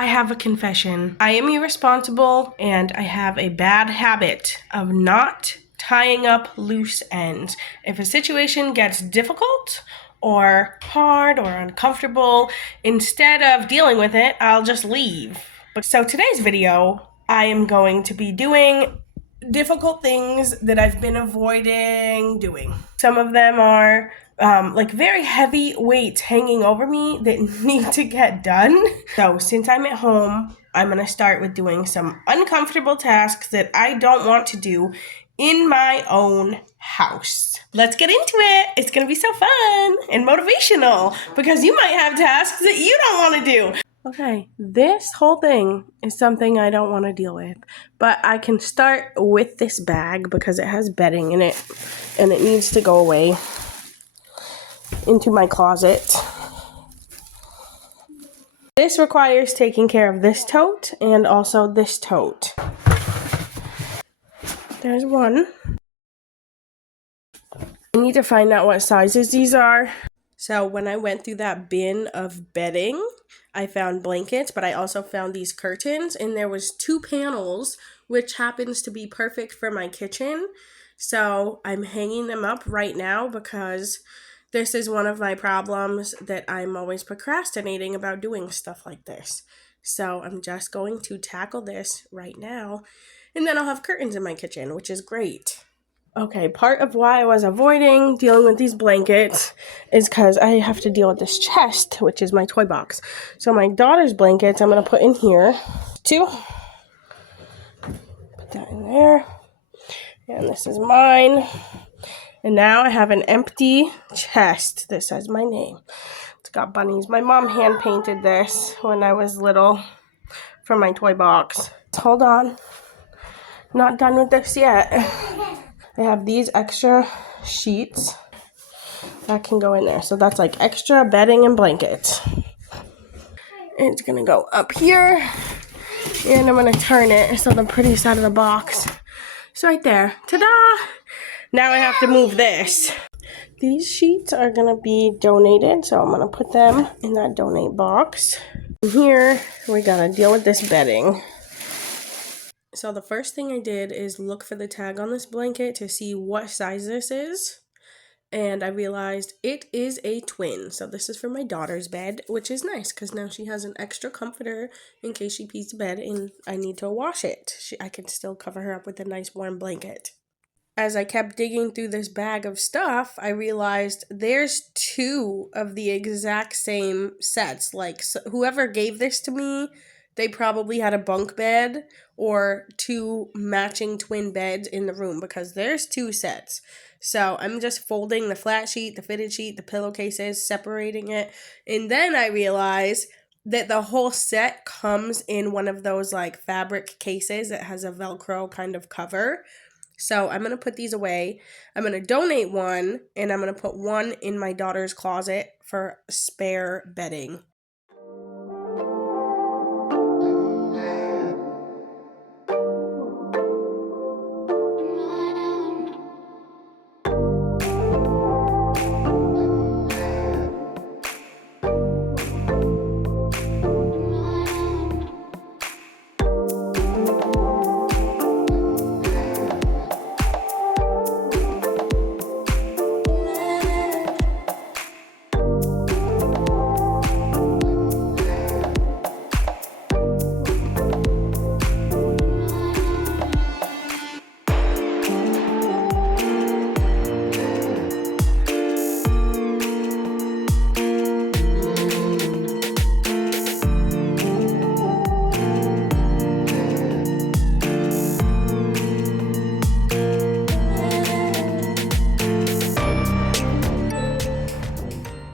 I have a confession. I am irresponsible and I have a bad habit of not tying up loose ends. If a situation gets difficult or hard or uncomfortable, instead of dealing with it, I'll just leave. So today's video, I am going to be doing difficult things that I've been avoiding doing. Some of them are like very heavy weights hanging over me that need to get done. So since I'm at home, I'm going to start with doing some uncomfortable tasks that I don't want to do in my own house. Let's get into it. It's going to be so fun and motivational because you might have tasks that you don't want to do. Okay, this whole thing is something I don't want to deal with, but I can start with this bag because it has bedding in it and it needs to go away into my closet. This requires taking care of this tote and also this tote. There's one. I need to find out what sizes these are. So when I went through that bin of bedding, I found blankets, but I also found these curtains, and there was 2 panels, which happens to be perfect for my kitchen. So I'm hanging them up right now because this is one of my problems that I'm always procrastinating about doing stuff like this. So I'm just going to tackle this right now, and then I'll have curtains in my kitchen, which is great. Okay, part of why I was avoiding dealing with these blankets is because I have to deal with this chest, which is my toy box. So my daughter's blankets I'm going to put in here. 2. Put that in there. And this is mine. And now I have an empty chest that says my name. It's got bunnies. My mom hand painted this when I was little for my toy box. Hold on. Not done with this yet. I have these extra sheets that can go in there. So that's like extra bedding and blankets. It's going to go up here. And I'm going to turn it so the pretty side of the box is right there. Ta-da! Now I have to move this. These sheets are going to be donated. So I'm going to put them in that donate box. Here we got to deal with this bedding. So the first thing I did is look for the tag on this blanket to see what size this is. And I realized it is a twin. So this is for my daughter's bed, which is nice because now she has an extra comforter in case she pees the bed and I need to wash it. I can still cover her up with a nice warm blanket. As I kept digging through this bag of stuff, I realized there's 2 of the exact same sets. Like whoever gave this to me, they probably had a bunk bed or 2 matching twin beds in the room because there's 2 sets. So I'm just folding the flat sheet, the fitted sheet, the pillowcases, separating it. And then I realized that the whole set comes in one of those like fabric cases that has a Velcro kind of cover. So I'm going to put these away. I'm going to donate one and I'm going to put one in my daughter's closet for spare bedding.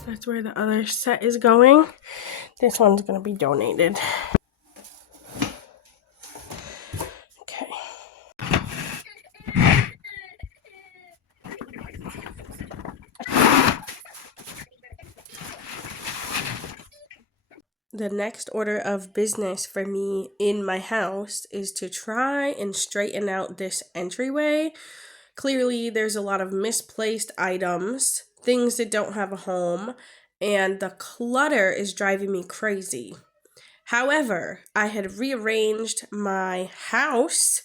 That's where the other set is going. This one's going to be donated. Okay. The next order of business for me in my house is to try and straighten out this entryway. Clearly, there's a lot of misplaced items, things that don't have a home, and the clutter is driving me crazy. However, I had rearranged my house,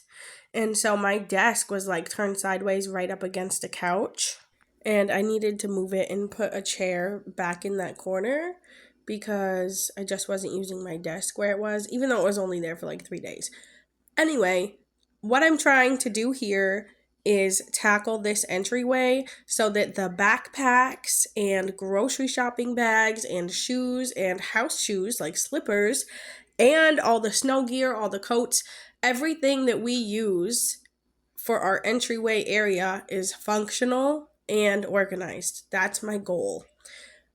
and so my desk was like turned sideways right up against a couch, and I needed to move it and put a chair back in that corner because I just wasn't using my desk where it was, even though it was only there for like 3 days. Anyway, what I'm trying to do here is tackle this entryway so that the backpacks and grocery shopping bags and shoes and house shoes like slippers and all the snow gear, all the coats, everything that we use for our entryway area is functional and organized. That's my goal.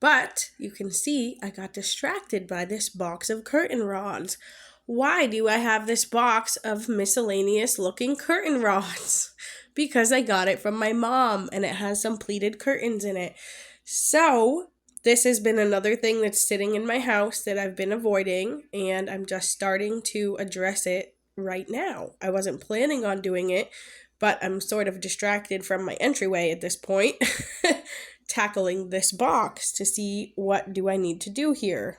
But you can see I got distracted by this box of curtain rods. Why do I have this box of miscellaneous looking curtain rods? Because I got it from my mom and it has some pleated curtains in it. So this has been another thing that's sitting in my house that I've been avoiding, and I'm just starting to address it right now. I wasn't planning on doing it, but I'm sort of distracted from my entryway at this point, tackling this box to see what do I need to do here.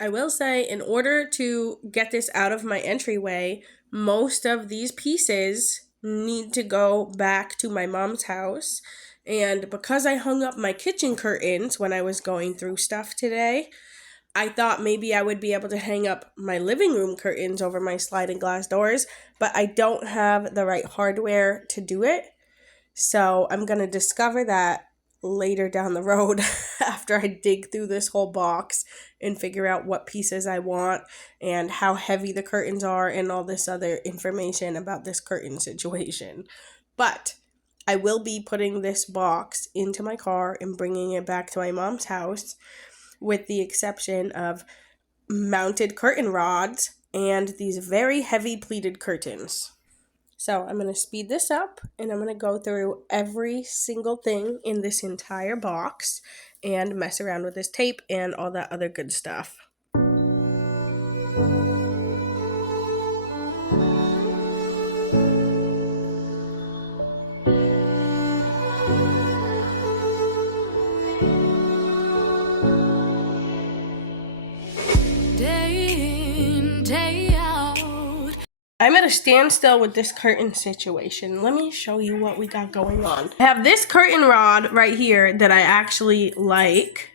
I will say, in order to get this out of my entryway, most of these pieces need to go back to my mom's house. And because I hung up my kitchen curtains when I was going through stuff today, I thought maybe I would be able to hang up my living room curtains over my sliding glass doors, but I don't have the right hardware to do it. So I'm going to discover that later down the road after I dig through this whole box and figure out what pieces I want and how heavy the curtains are and all this other information about this curtain situation. But I will be putting this box into my car and bringing it back to my mom's house, with the exception of mounted curtain rods and these very heavy pleated curtains. So I'm going to speed this up and I'm going to go through every single thing in this entire box and mess around with this tape and all that other good stuff. I'm at a standstill with this curtain situation. Let me show you what we got going on. I have this curtain rod right here that I actually like.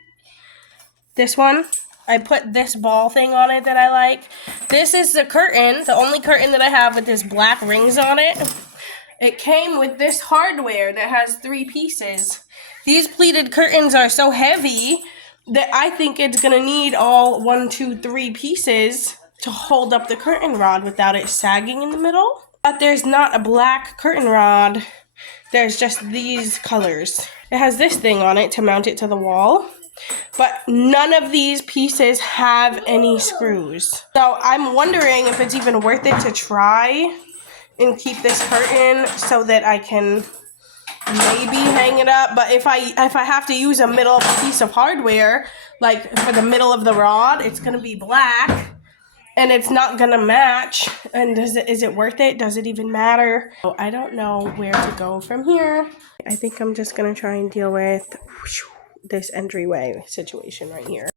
This one, I put this ball thing on it that I like. This is the curtain, the only curtain that I have with this black rings on it. It came with this hardware that has 3 pieces. These pleated curtains are so heavy that I think it's gonna need all 1, 2, 3 pieces to hold up the curtain rod without it sagging in the middle. But there's not a black curtain rod. There's just these colors. It has this thing on it to mount it to the wall, but none of these pieces have any screws. So I'm wondering if it's even worth it to try and keep this curtain so that I can maybe hang it up. But if I have to use a middle piece of hardware, like for the middle of the rod, it's gonna be black. And it's not gonna match. And is it worth it? Does it even matter? I don't know where to go from here. I think I'm just gonna try and deal with this entryway situation right here.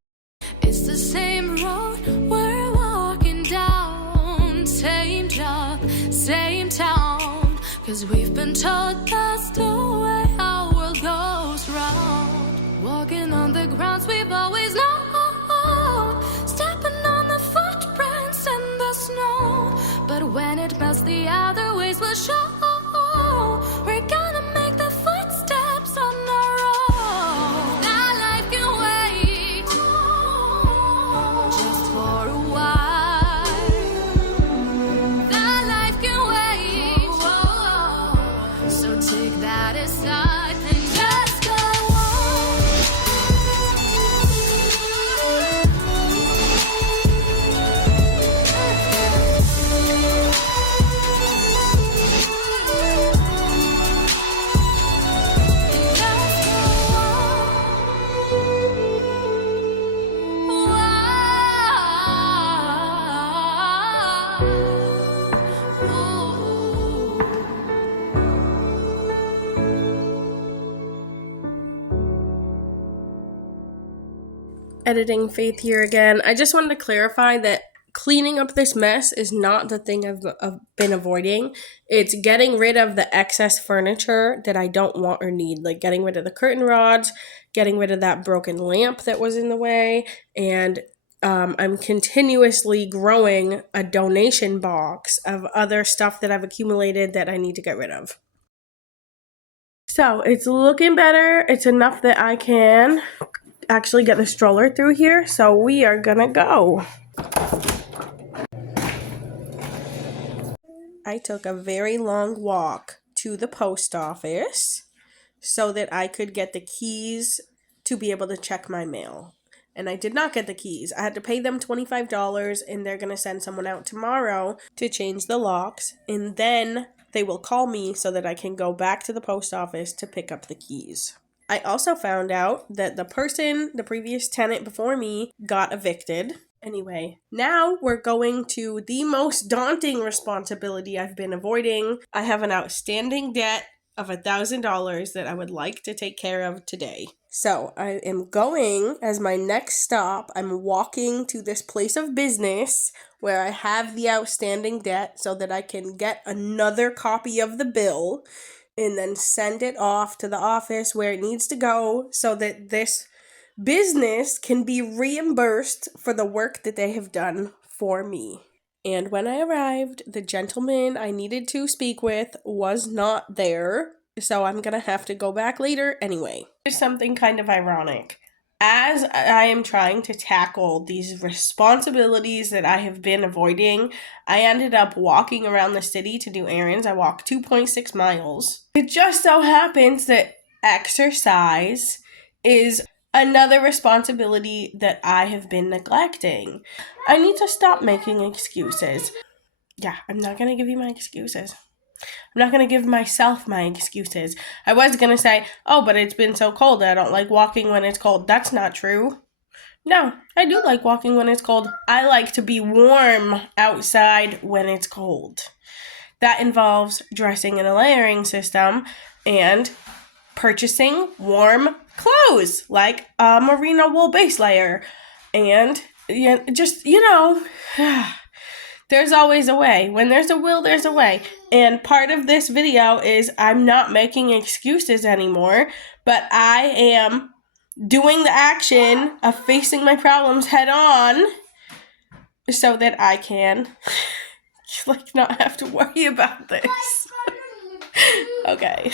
It's the same road we're walking down, same job, same town. 'Cause we've been told that's the way our world goes round. Walking on the grounds we've always known, stepping on the footprints in the snow. But when it melts, the other ways will show. We're gonna make the footsteps on our own. That life can wait just for a while. That life can wait. So take that aside and just go on. Editing Faith here again. I just wanted to clarify that cleaning up this mess is not the thing I've been avoiding. It's getting rid of the excess furniture that I don't want or need, like getting rid of the curtain rods, getting rid of that broken lamp that was in the way, and I'm continuously growing a donation box of other stuff that I've accumulated that I need to get rid of. So it's looking better. It's enough that I can actually get the stroller through here. So we are gonna go. I took a very long walk to the post office so that I could get the keys to be able to check my mail. And I did not get the keys. I had to pay them $25 and they're going to send someone out tomorrow to change the locks. And then they will call me so that I can go back to the post office to pick up the keys. I also found out that the previous tenant before me, got evicted. Anyway, now we're going to the most daunting responsibility I've been avoiding. I have an outstanding debt of $1,000 that I would like to take care of today. So I am going, as my next stop, I'm walking to this place of business where I have the outstanding debt so that I can get another copy of the bill and then send it off to the office where it needs to go so that this business can be reimbursed for the work that they have done for me. And when I arrived, the gentleman I needed to speak with was not there, so I'm gonna have to go back later anyway. There's something kind of ironic. As I am trying to tackle these responsibilities that I have been avoiding, I ended up walking around the city to do errands. I walked 2.6 miles. It just so happens that exercise is another responsibility that I have been neglecting. I need to stop making excuses. Yeah, I'm not going to give you my excuses. I'm not going to give myself my excuses. I was going to say, oh, but it's been so cold. I don't like walking when it's cold. That's not true. No, I do like walking when it's cold. I like to be warm outside when it's cold. That involves dressing in a layering system and purchasing warm clothes like a merino wool base layer. And there's always a way. When there's a will, there's a way. And part of this video is I'm not making excuses anymore, but I am doing the action of facing my problems head on so that I can not have to worry about this. Okay.